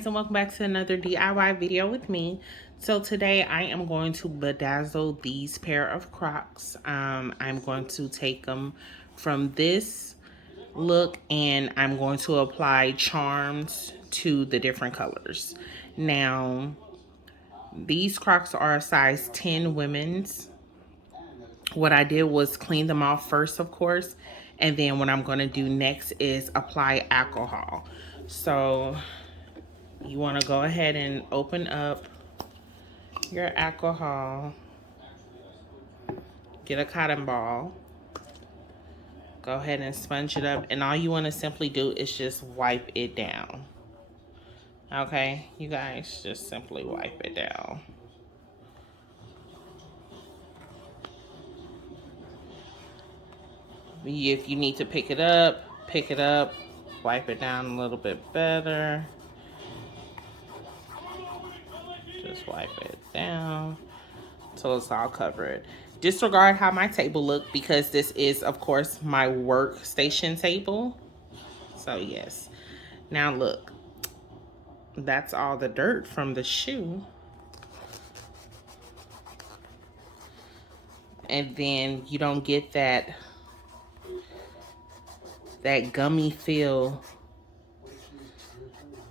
guys, and welcome back to another DIY video with me. So today I am going to bedazzle these pair of Crocs. I'm going to take them from this look and I'm going to apply charms to the different colors. Now, these Crocs are a size 10 women's. What I did was clean them off first, of course, and then what I'm going to do next is apply alcohol. So you want to go ahead and open up your alcohol, get a cotton ball, go ahead and sponge it up, and all you want to simply do is just wipe it down. Okay, you guys, just simply wipe it down. If you need to pick it up, wipe it down a little bit better. Just wipe it down until it's all covered. Disregard how my table looked because this is, of course, my workstation table. So yes. Now look, that's all the dirt from the shoe. And then you don't get that gummy feel.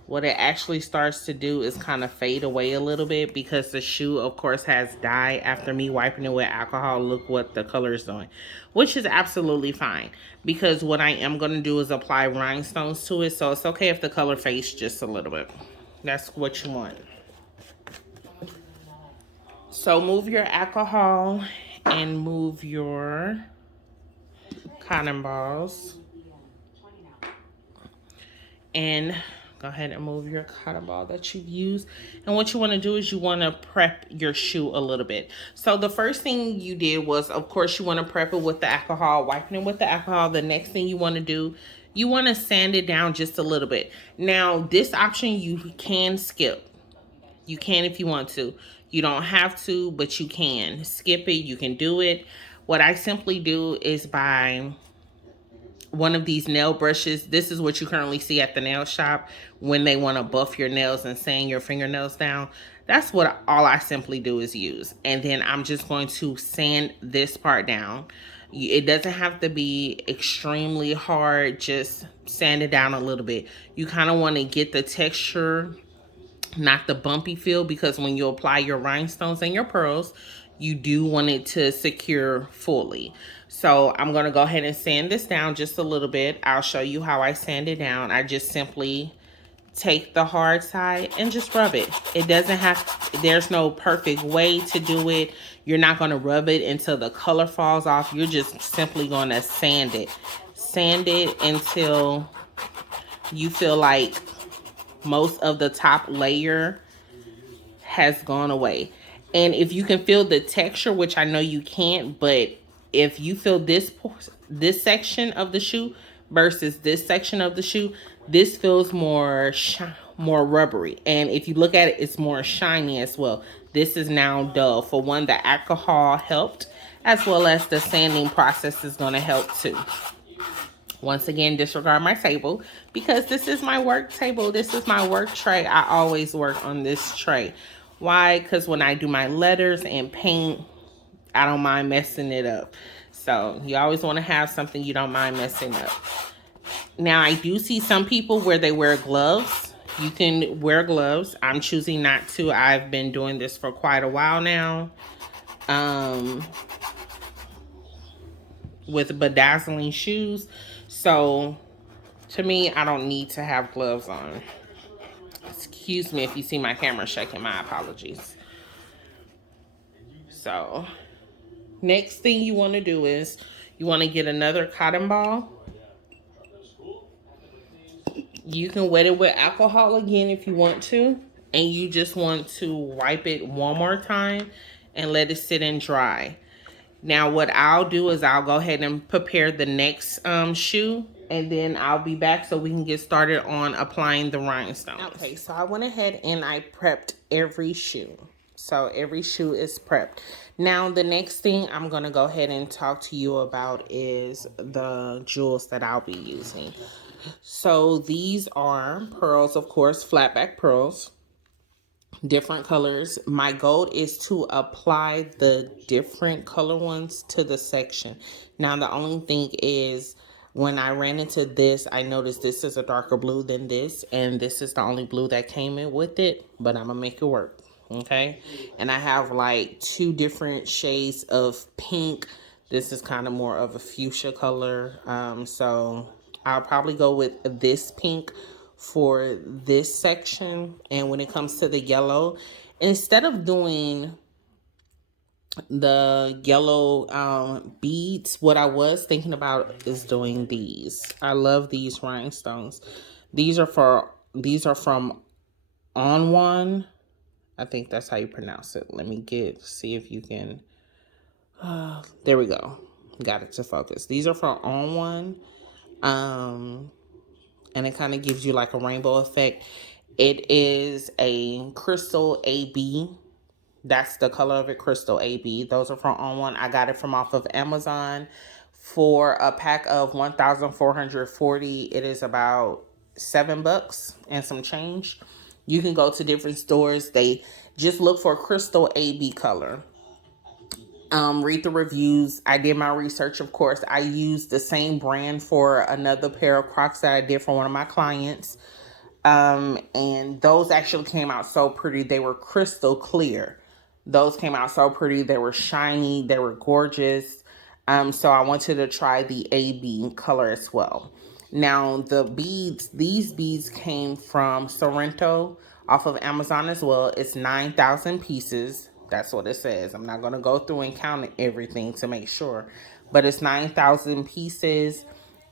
What it actually starts to do is kind of fade away a little bit because the shoe, of course, has dye. After me wiping it with alcohol, look what the color is doing, which is absolutely fine because what I am going to do is apply rhinestones to it. So it's okay if the color fades just a little bit. That's what you want. So move your alcohol and move your cotton balls. And go ahead and move your cotton ball that you've used. And what you want to do is you want to prep your shoe a little bit. So the first thing you did was, of course, you want to prep it with the alcohol, wiping it with the alcohol. The next thing you want to do, you want to sand it down just a little bit. Now, this option you can skip. You can if you want to. You don't have to, but you can. Skip it. You can do it. What I simply do is buy one of these nail brushes. This is what you currently see at the nail shop when they want to buff your nails and sand your fingernails down. That's what all I simply do is use. And then I'm just going to sand this part down. It doesn't have to be extremely hard. Just sand it down a little bit. You kind of want to get the texture, not the bumpy feel, because when you apply your rhinestones and your pearls, you do want it to secure fully. So I'm going to go ahead and sand this down just a little bit. I'll show you how I sand it down. I just simply take the hard side and just rub it. It doesn't have, there's no perfect way to do it. You're not going to rub it until the color falls off. You're just simply going to sand it. Sand it until you feel like most of the top layer has gone away. And if you can feel the texture, which I know you can't, but if you feel this section of the shoe versus this section of the shoe, this feels more rubbery. And if you look at it, it's more shiny as well. This is now dull. For one, the alcohol helped, as well as the sanding process is going to help too. Once again, disregard my table because this is my work table. This is my work tray. I always work on this tray. Why? Because when I do my letters and paint, I don't mind messing it up. So you always want to have something you don't mind messing up. Now, I do see some people where they wear gloves. You can wear gloves. I'm choosing not to. I've been doing this for quite a while now. With bedazzling shoes. So to me, I don't need to have gloves on. Excuse me if you see my camera shaking, my apologies. So next thing you want to do is you want to get another cotton ball. You can wet it with alcohol again if you want to. And you just want to wipe it one more time and let it sit and dry. Now what I'll do is I'll go ahead and prepare the next shoe, and then I'll be back so we can get started on applying the rhinestones. Okay, so I went ahead and I prepped every shoe. So every shoe is prepped. Now the next thing I'm going to go ahead and talk to you about is the jewels that I'll be using. So these are pearls, of course, flat back pearls, different colors. My goal is to apply the different color ones to the section. Now, the only thing is, when I ran into this, I noticed this is a darker blue than this, and this is the only blue that came in with it, but I'm gonna make it work. Okay, and I have like two different shades of pink. This is kind of more of a fuchsia color, so I'll probably go with this pink for this section. And when it comes to the yellow, instead of doing the yellow beads, what I was thinking about is doing these. I love these rhinestones. These are from On One. I think that's how you pronounce it. Let me see if you can. There we go. Got it to focus. These are from On One. And it kind of gives you like a rainbow effect. It is a crystal AB. That's the color of it, crystal AB. Those are from On One. I got it from off of Amazon for a pack of 1,440. It is about $7 and some change. You can go to different stores. They just look for crystal AB color. Read the reviews. I did my research, of course. I used the same brand for another pair of Crocs that I did for one of my clients. And those actually came out so pretty. They were crystal clear. Those came out so pretty. They were shiny. They were gorgeous. So I wanted to try the AB color as well. Now, these beads came from Sorrento off of Amazon as well. It's 9,000 pieces. That's what it says. I'm not going to go through and count everything to make sure, but it's 9,000 pieces.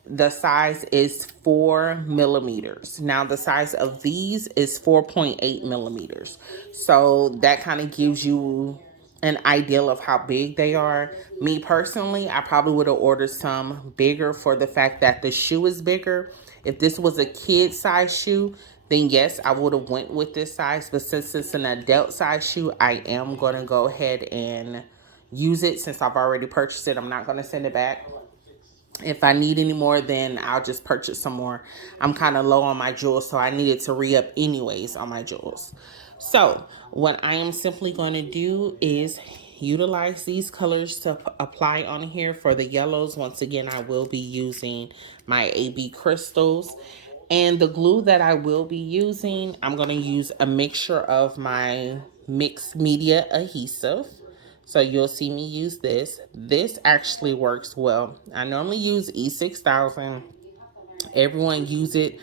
The size is 4 millimeters. Now, the size of these is 4.8 millimeters. So that kind of gives you an idea of how big they are. Me personally, I probably would have ordered some bigger for the fact that the shoe is bigger. If this was a kid size shoe, then yes, I would have went with this size. But since it's an adult size shoe, I am going to go ahead and use it since I've already purchased it. I'm not going to send it back. If I need any more, then I'll just purchase some more. I'm kind of low on my jewels, so I needed to re-up anyways on my jewels. So what I am simply going to do is utilize these colors to apply on here. For the yellows, once again, I will be using my AB crystals. And the glue that I will be using, I'm going to use a mixture of my mixed media adhesive. So you'll see me use this. This actually works well. I normally use E6000. Everyone use it,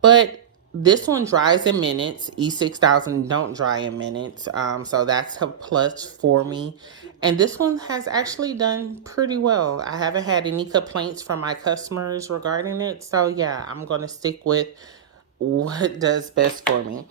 but this one dries in minutes. E6000 don't dry in minutes. So that's a plus for me. And this one has actually done pretty well. I haven't had any complaints from my customers regarding it. So yeah, I'm going to stick with what does best for me.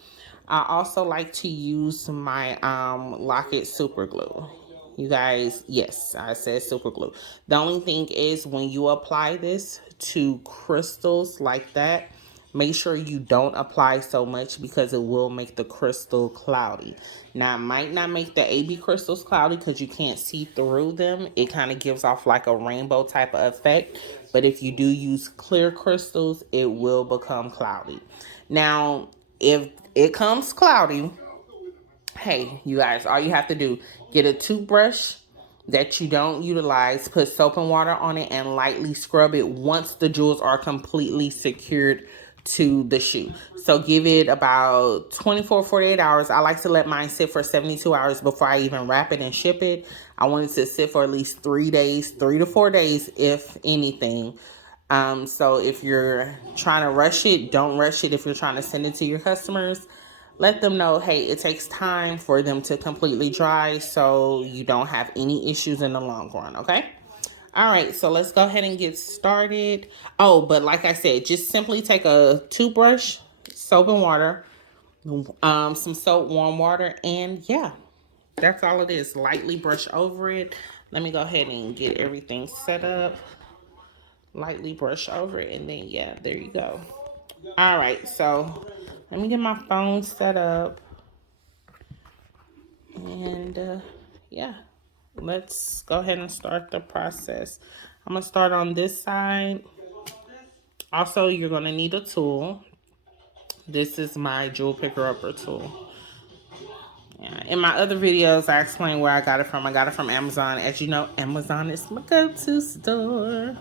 I also like to use my LiQWYD super glue. You guys, yes, I said super glue. The only thing is, when you apply this to crystals like that, make sure you don't apply so much because it will make the crystal cloudy. Now, it might not make the AB crystals cloudy because you can't see through them. It kind of gives off like a rainbow type of effect. But if you do use clear crystals, it will become cloudy. Now, if it comes cloudy, hey, you guys, all you have to do, get a toothbrush that you don't utilize, put soap and water on it, and lightly scrub it once the jewels are completely secured to the shoe. So give it about 24, 48 hours. I like to let mine sit for 72 hours before I even wrap it and ship it. I want it to sit for at least 3 days, 3 to 4 days, if anything. So if you're trying to rush it, don't rush it. If you're trying to send it to your customers, let them know, hey, it takes time for them to completely dry so you don't have any issues in the long run, okay? All right, so let's go ahead and get started. Oh, but like I said, just simply take a toothbrush, soap and water, some soap, warm water, and yeah, that's all it is. Lightly brush over it. Let me go ahead and get everything set up. Lightly brush over it, and then yeah, there you go. All right, so let me get my phone set up. And yeah, let's go ahead and start the process. I'm gonna start on this side. Also, you're going to need a tool. This is my jewel picker upper tool. Yeah. In my other videos, I explain where I got it from. I got it from Amazon. As you know, Amazon is my go-to store.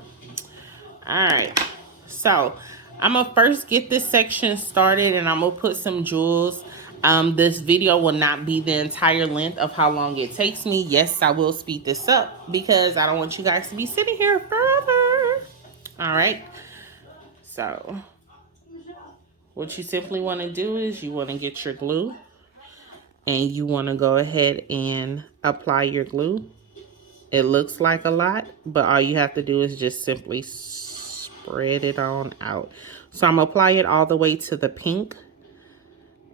All right. So, I'm going to first get this section started, and I'm going to put some jewels. This video will not be the entire length of how long it takes me. Yes, I will speed this up because I don't want you guys to be sitting here forever. All right. So, what you simply want to do is you want to get your glue, and you want to go ahead and apply your glue. It looks like a lot, but all you have to do is just simply spread it on out. So I'm going to apply it all the way to the pink,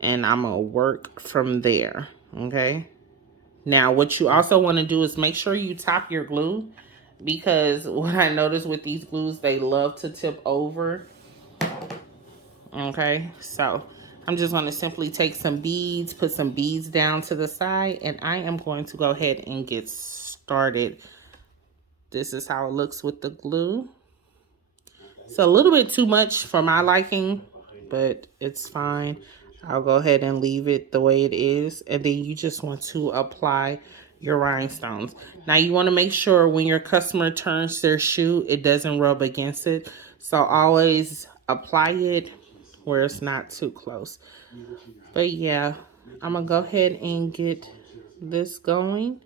and I'm going to work from there, okay? Now, what you also want to do is make sure you top your glue, because what I noticed with these glues, they love to tip over, okay? So I'm just going to simply take some beads, put some beads down to the side, and I am going to go ahead and get started. This is how it looks with the glue. It's a little bit too much for my liking, but it's fine. I'll go ahead and leave it the way it is. And then you just want to apply your rhinestones. Now you want to make sure when your customer turns their shoe, it doesn't rub against it. So always apply it where it's not too close. But yeah, I'm going to go ahead and get this going.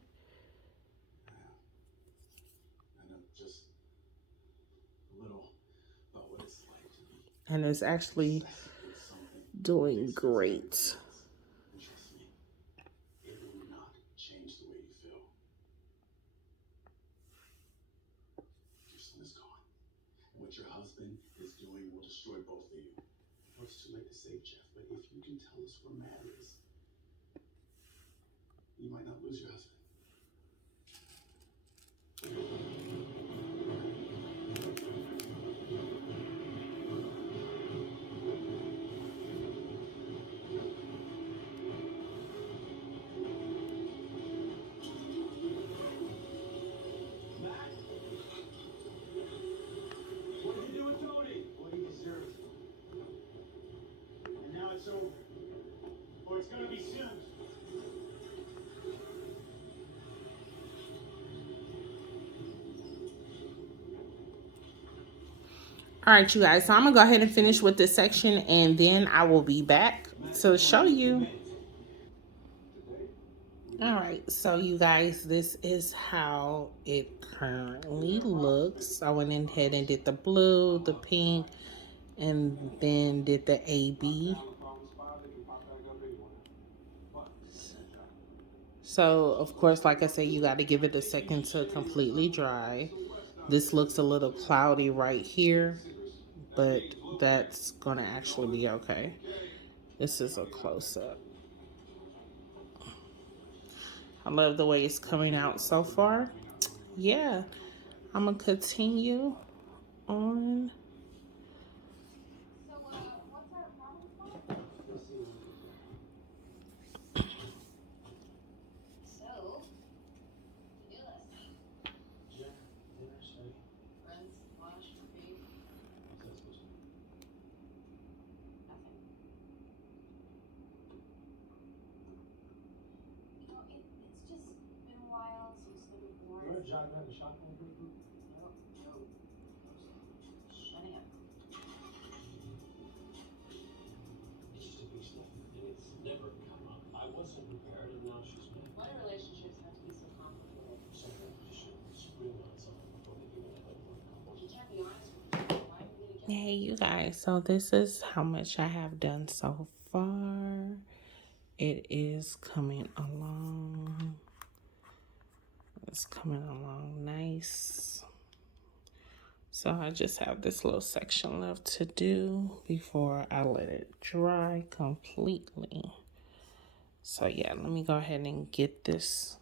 And it's actually doing great. What your husband is doing will destroy both of you. Well, it's too late to save Jeff, but if you can tell us where Matt is, you might not lose your husband. Matt? What did you do with Tony? What he deserved. And now it's over. Or it's gonna be soon. All right, you guys, so I'm gonna go ahead and finish with this section, and then I will be back to show you. All right, so you guys, this is how it currently looks. I went ahead and did the blue, the pink, and then did the AB. So, of course, like I said, you got to give it a second to completely dry. This looks a little cloudy right here, but that's going to actually be okay. This is a close-up. I love the way it's coming out so far. Yeah, I'm going to continue on. I wasn't prepared, and now she's mad. Why do relationships have to be so complicated? Sometimes you should scream on someone before they give it a couple. You can't be honest with me. Why did we get? Hey, you guys, so this is how much I have done so far. It is coming along. It's coming along nice. So I just have this little section left to do before I let it dry completely. So yeah, let me go ahead and get this.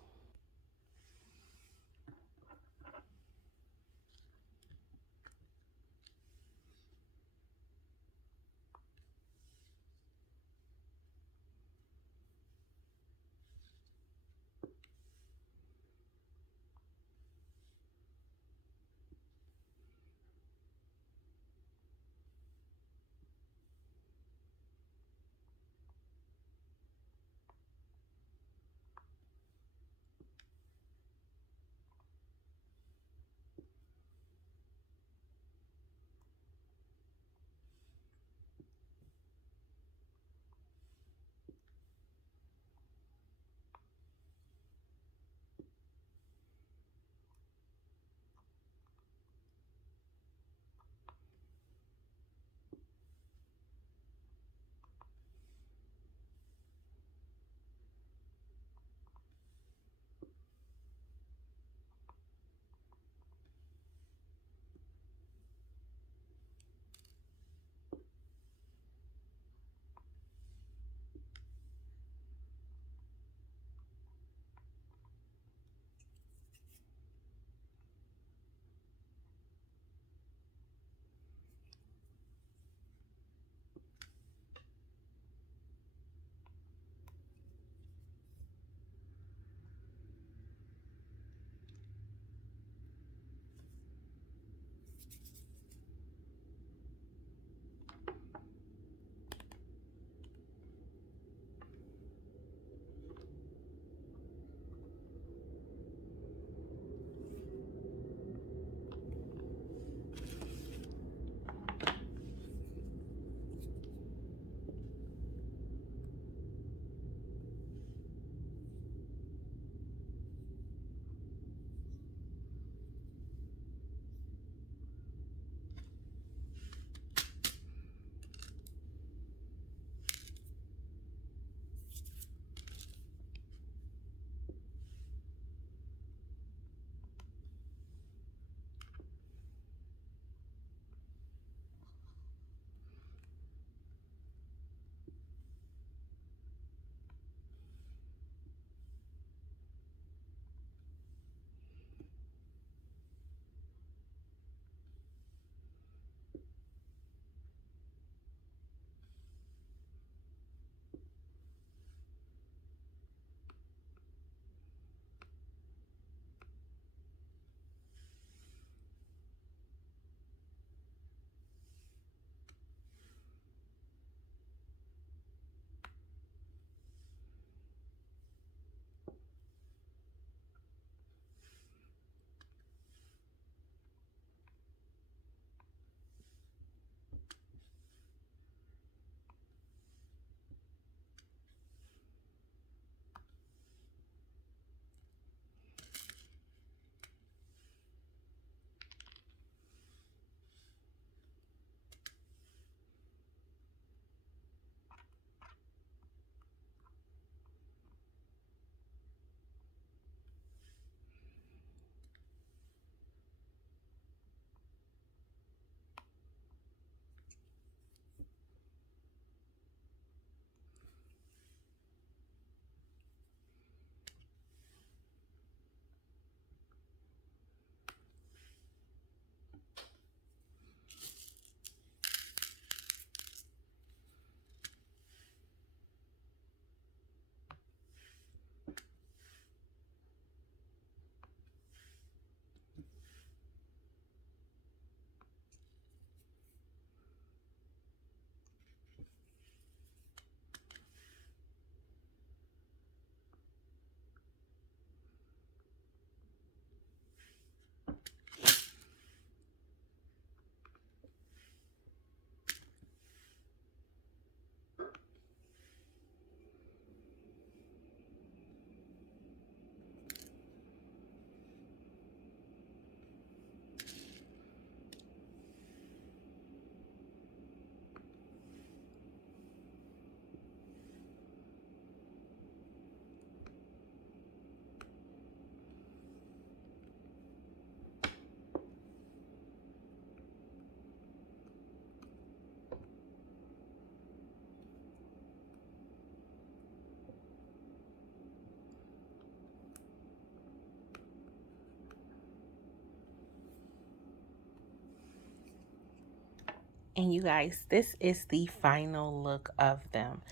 And you guys, this is the final look of them.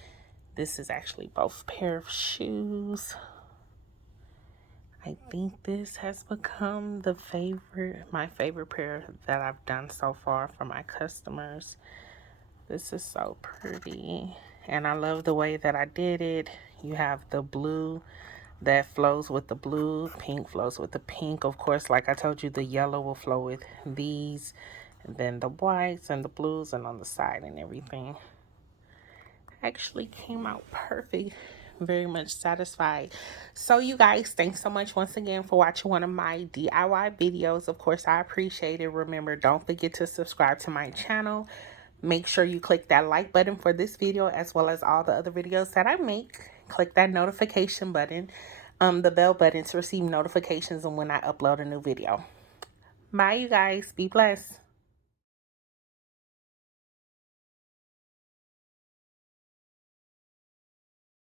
This is actually both pair of shoes. I think this has become my favorite pair that I've done so far for my customers. This is so pretty. And I love the way that I did it. You have the blue that flows with the blue, pink flows with the pink. Of course, like I told you, the yellow will flow with these, and then the whites and the blues and on the side and everything. Actually came out perfect. Very much satisfied. So you guys, thanks so much once again for watching one of my DIY videos. Of course, I appreciate it. Remember, don't forget to subscribe to my channel. Make sure you click that like button for this video as well as all the other videos that I make. Click that notification button, the bell button, to receive notifications on when I upload a new video. Bye you guys. Be blessed.